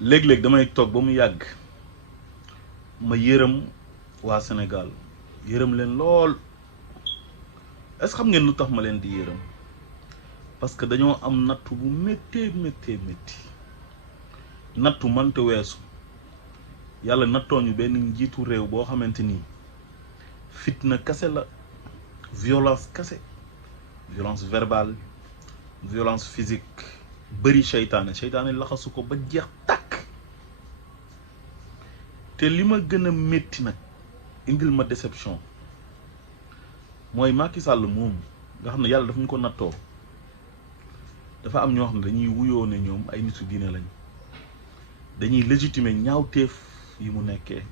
léeg-léeg damay toog ba mu yàgg ma yërëm waa Sénégal yërëm leen lool. est-ce que xam ngeen lu tax ma leen di yërëm parce que dañoo am nattu bu méttee métti nattu mënta weesu yàlla nattooñu benn njiitu réew boo xamante ni fitna kase la, violence kase, violence verbale, violence physique, bëri seytaane laxasu ko ba jeex tàkk. te li ma gën a métti nag indil ma déception mooy Macky Sall moom nga xam ne yàlla dafa ñu ko nattoo dafa am ñoo xam ne dañuy wuyoo ne ñoom ay nitu diine lañ dañuy légitimer ñaawteef yi mu nekkee.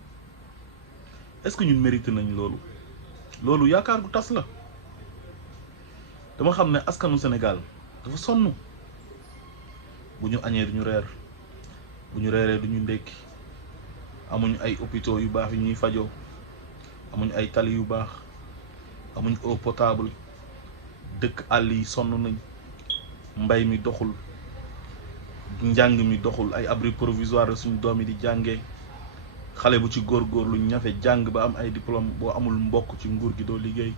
est-ce que ñun mérité nañ loolu yaakaar gu tas la. dama xam ne askanu Sénégal dafa sonn bu ñu añee duñu reer bu ñu reeree duñu ndékki amuñ ay hôpitaux yu baax yu ñuy fajoo amuñ ay tali yu baax amuñ eau potable dëkk àll yi sonn nañ mbay mi doxul njàng mi doxul ay abri provisoire suñu doom yi di jàngee xale bu ci góorgóorlu ñafe jàng ba am ay diplôme boo amul mbokk ci nguur gi doo liggéey.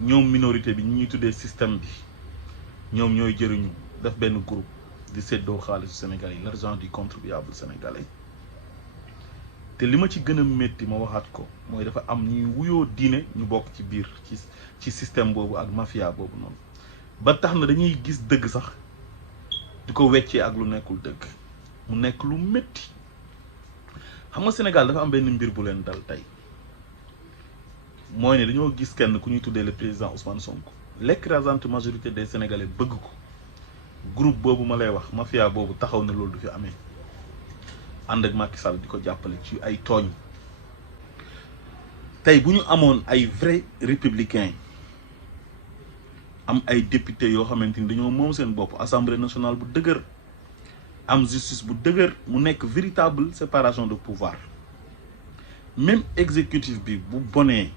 ñoom minorité bi ñi ñuy tuddee système bi ñoom ñooy jëriñu def benn groupe di séddoo xaalisu Sénégal yi l'argent du contribuable sénégalais. te li ma ci gën a métti ma waxaat ko mooy dafa am ñuy wuyoo diine ñu bokk ci biir ci système boobu ak mafia boobu noonu ba tax na dañuy gis dëgg sax di ko weccee ak lu nekkul dëgg mu nekk lu métti. xam nga Sénégal dafa am benn mbir bu leen dal tey mooy ne dañoo gis kenn ku ñuy tuddee le président Ousmane Sonko l'écrasante majorité des Sénégalais bëgg ko groupe boobu ma lay wax mafia boobu taxaw na loolu du fi amee ànd ak Macky Sall di ko jàppale ci ay tooñ. tey bu ñu amoon ay vrai républicain am ay député yoo xamante ni dañoo moom seen bopp assemblée nationale bu dëgër am justice bu dëgër mu nekk véritable séparation de pouvoir même exécutif bi bu bonee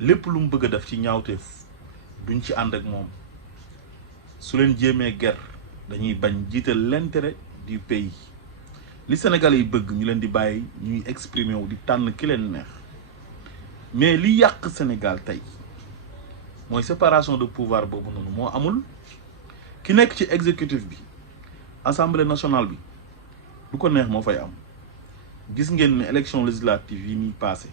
lépp lu mu bëgg a def ci ñaawteef duñ ci ànd ak moom su leen jéemee ger dañuy bañ jiital l'intérêt du pays li Sénégalais yi bëgg ñu leen di bàyyi ñuy exprimer wu di tànn ki leen neex. mais li yàq Sénégal tey mooy séparation de pouvoir boobu noonu moo amul. ki nekk ci exécutif bi assemblée nationale bi lu ko neex moo fay am. gis ngeen ne élection législative yi ñuy passé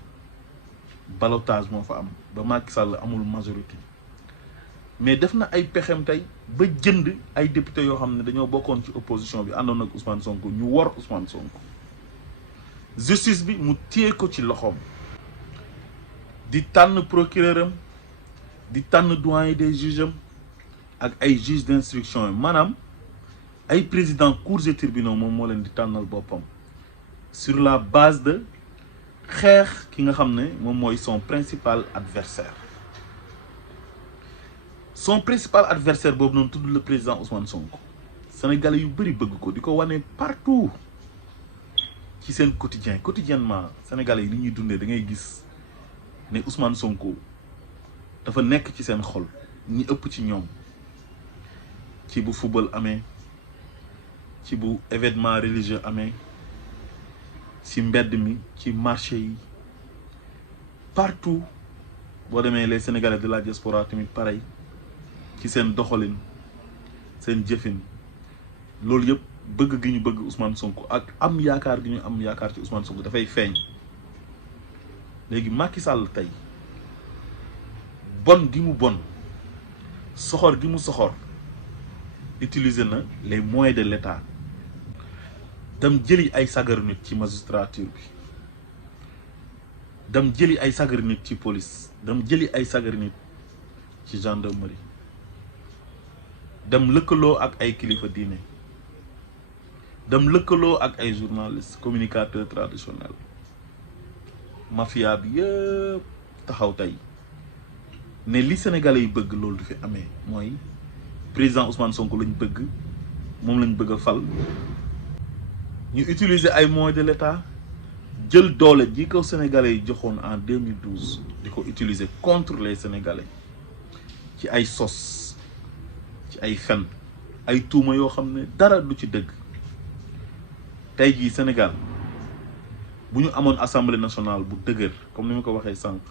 ballottage moo fa am ba Macky Sall amul majorité mais def na ay pexem tey ba jënd ay député yoo xam ne dañoo bokkoon ci opposition bi àndoon ak Ousmane Sonko ñu wor Ousmane Sonko. justice bi mu téye ko ci loxoom di tànn procureur am di tànn doyen des juges am ak ay juges d'instruction yi maanaam ay président cours et tribunaux moom moo leen di tànnal boppam sur la base de xeex ki nga xam ne moom mooy son principal adversaire. son principal adversaire boobu noonu tudd le président Ousmane Sonko. Sénégalais yu bëri bëgg ko di ko wane partout ci seen quotidiennement Sénégalais yi ni ñuy dundee da ngay gis ne Ousmane Sonko dafa nekk ci seen xol ñi ëpp ci ñoom ci bu football amee ci bu événement religieux amee ci mbedd mi ci marché yi partout boo demee les Sénégalais de la diaspora tamit pareil ci seen doxalin seen jëfin loolu yëpp bëgg gi ñu bëgg Ousmane Sonko ak am yaakaar gi ñu am yaakaar ci Ousmane Sonko dafay feeñ. léegi Macky Sall tey bon gi mu bon soxor gi mu soxor utiliser na les moyens de l'État dem jëli ay sagaru nit ci magistrature bi dem jëli ay sagaru nit ci police dem jëli ay sagaru nit ci gendarmerie dem lëkkaloo ak ay kilifa diine dem lëkkaloo ak ay journalistes communicateurs traditionnels mafia bi yëpp taxaw tey ne li Sénégalais yi bëgg loolu du fi amee mooy président Ousmane Sonko lañ bëgg moom lañ bëgg a fal ñu utiliser ay moyens de l'État jël doole ji ko Sénégalais yi joxoon en 2012 di ko utiliser contre les Sénégalais ci ay sos ci ay fen ay tuuma yoo xam ne dara du ci dëgg tey jii Sénégal bu ñu amoon assemblée nationale bu dëgër comme ni ma ko waxee sànq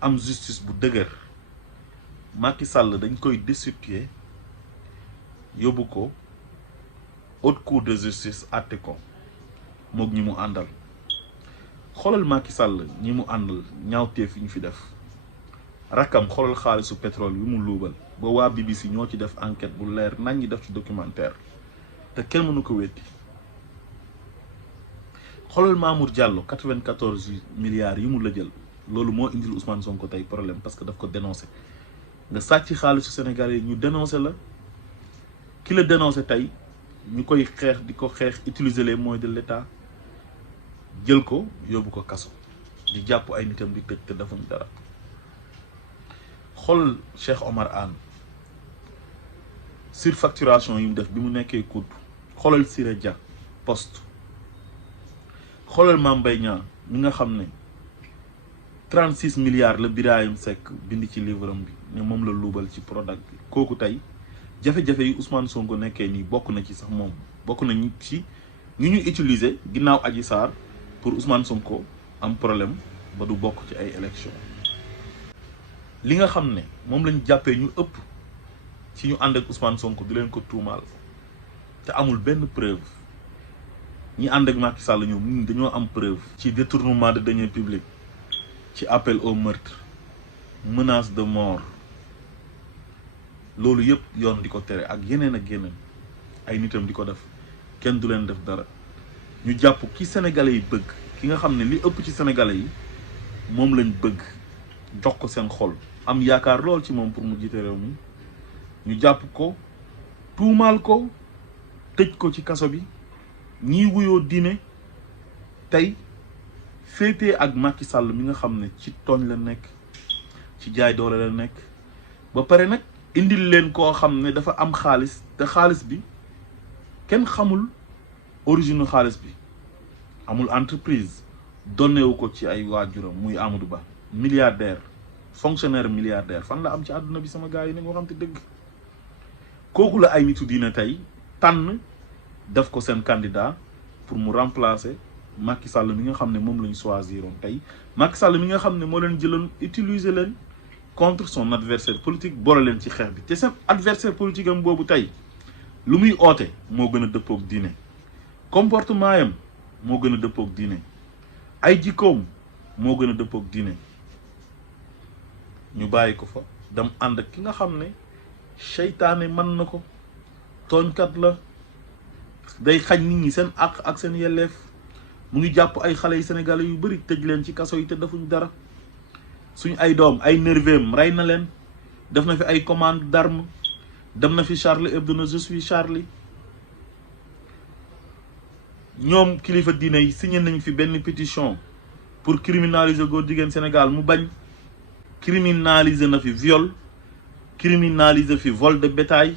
am justice bu dëgër Macky Sall dañ koy destituer yóbbu ko haute cour de justice àtte ko moog ñi mu àndal. xoolal Macky Sall ñi mu àndal ñaawteef yi ñu fi def rakkam xoolal xaalisu pétrole yu mu luubal ba waa BBC ñoo ci def enquête bu leer nañ ñi def ci documentaire te kenn mënu ko wetti. xoolal Mamour Diallo 94 milliards yi mu la jël loolu moo indil Ousmane Sonko tey problème parce que daf ko dénoncé nga sàcc xaalisu Sénégalais yi ñu dénoncé la ki la dénoncé tey ñu koy xeex di ko xeex utiliser les moyens de l'État jël ko yóbbu ko kaso di jàpp ay nitam di tëj te defuñ dara. xool Cheikh Omar Anne surfacturation yi mu def bi mu nekkee COUD. xoolal Siré Dia poste. xoolal Mame Mbaye Niang mi nga xam ne 36 milliards la Birahim Seck bind ci livre am bi ne moom la luubal ci Prodac bi kooku tey jafe-jafe yi Ousmane Sonko nekkee nii bokk na ci sax moom bokk na ñu ci ñu utiliser ginnaaw Adji Sarr pour Ousmane Sonko am problème ba du bokk ci ay élection li nga xam ne moom lañ jàppee ñu ëpp ci ñu ànd ak Ousmane Sonko di leen ko tuumaal te amul benn preuve ñi ànd ak Macky Sall ñoom dañoo am preuve ci détournement de deniers publics ci appel au meurtre menace de mort loolu yëpp yoon di ko tere ak yeneen ay nitam di ko def kenn du leen def dara ñu jàpp ki sénégalais yi bëgg ki nga xam ne li ëpp ci sénégalais yi moom lañ bëgg jox ko seen xol am yaakaar lool ci moom pour mu jiite réew mi ñu jàpp ko tuumaal ko tëj ko ci kaso bi ñii wuyoo diine tey féetee ak Macky Sall mi nga xam ne ci tooñ la nekk ci jaay doole la nekk ba pare nag indil leen koo xam ne dafa am xaalis te xaalis bi kenn xamul origine xaalis bi amul entreprise donnewu ko ci ay waajuram muy Amadou Ba milliardaire fonctionnaire milliardaire fan la am ci àdduna bi sama gars yi nañ waxante dëgg kooku la ay nitu diine tey tànn def ko seen candidat pour mu remplacer Macky Sall mi nga xam ne moom lañ choisiroon tey Macky Sall mi nga xam ne moo leen jëloon utiliser leen contre son adversaire politique boole leen ci xeex bi te seen adversaire politique am boobu tey lu muy oote moo gën a dëppoog diine comportement yam moo gën a dëppoog diine ay jikkoom moo gën a dëppoog diine ñu bàyyi ko fa dem ànd ak ki nga xam ne seytaane mën na ko tooñkat la day xañ nit ñi seen àq ak seen yelleef mu ngi jàpp ay xale yu sénégalais yu bëri tëj leen ci kaso yi te defuñ dara suñ ay doom ay nerveem rey na leen def na fi ay commande d'armes dem na fi Charlie Hebdo na je suis Charlie ñoom kilifa diine yi signé nañ fi benn pétition pour criminaliser góor jigéen Sénégal mu bañ criminaliser na fi viol criminaliser fi vol de bétail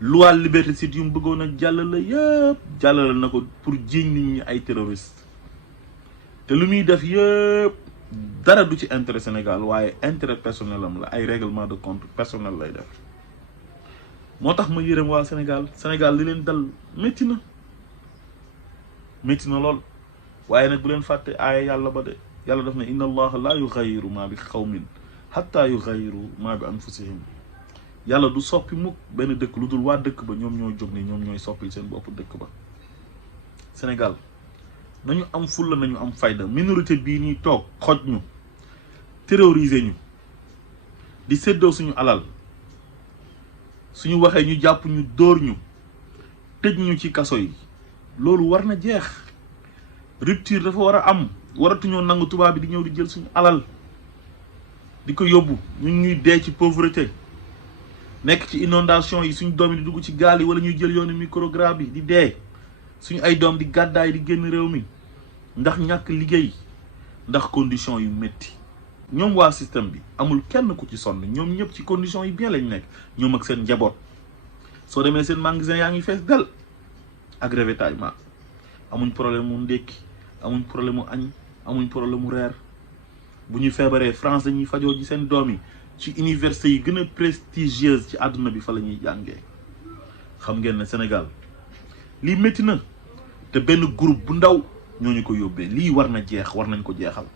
loi liberticide yu mu bëggoon a jàllale yëpp jàllale na ko pour jiiñ nit ñi ay terroriste te lu muy def yëpp dara du ci intérêt Sénégal waaye intérêt personnel am la ay règlement de compte personnel lay def moo tax ma yërëm waa Sénégal li leen dal métti na lool waaye nag bu leen fàtte aaya yàlla ba de yàlla daf ne inna allaha la yughayyiru ma bi qawmin hatta yughayyiru ma bi anfusihim yàlla du soppi mukk benn dëkk lu dul waa dëkk ba ñoom ñoo jóg ne ñoom ñooy soppil seen bopp dëkk ba Sénégal nañu am fulla nañu am fayda minorité bii ñuy toog xoj ñu terroriser ñu di séddoo suñu alal suñu waxee ñu jàpp ñu dóor ñu tëj ñu ci kaso yi loolu war na jeex rupture dafa war a am waratuñoo nangu tubaab bi di ñëw di jël suñu alal di ko yóbbu ñun ñuy dee ci pauvreté nekk ci inondation yi suñu doom yi di dugg ci gaal yi wala ñuy jël yoonu micrographe bi di dee suñu ay doom di gàddaay di génn réew mi ndax ñàkk liggéey ndax condition yu métti ñoom waa système bi amul kenn ku ci sonn ñoom ñëpp ci condition yi bien lañ nekk ñoom ak seen njaboot soo demee seen magasin yaa ngi fees del ak ravitaillement amuñ problème mu ndékki amuñ problème mu añ amuñ problème mu reer bu ñu feebaree France dañuy fajoo ji seen doom yi ci université yi gën a prestigieuse ci àdduna bi fa la ñuy jàngee xam ngeen ne Sénégal lii métti na te benn groupe bu ndaw ñooñu ko yóbbee lii war na jeex war nañ ko jeexal